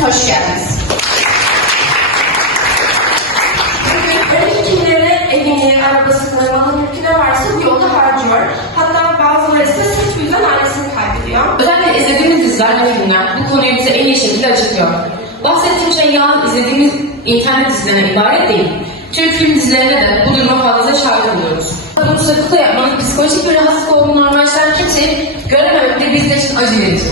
Hoş geldiniz. Bugün kimlere evini, arabasını, malı mülkü varsa bu yolda harcıyor. Hatta bazıları ise sırf bu yüzden ailesini kaybediyor. Özellikle izlediğimiz diziler ve filmler bu konuyu bize en iyi şekilde açıklıyor. Bahsettiğim şey yalnız izlediğimiz internet dizilerinden ibaret değil. Türk film dizilerinde de bu duruma fazla şahit oluyoruz. Bunu sıklıkla yapmanın psikolojik bir rahatsızlık olduğunu normalleştiren kimseyi görememek de bizler için acı verici.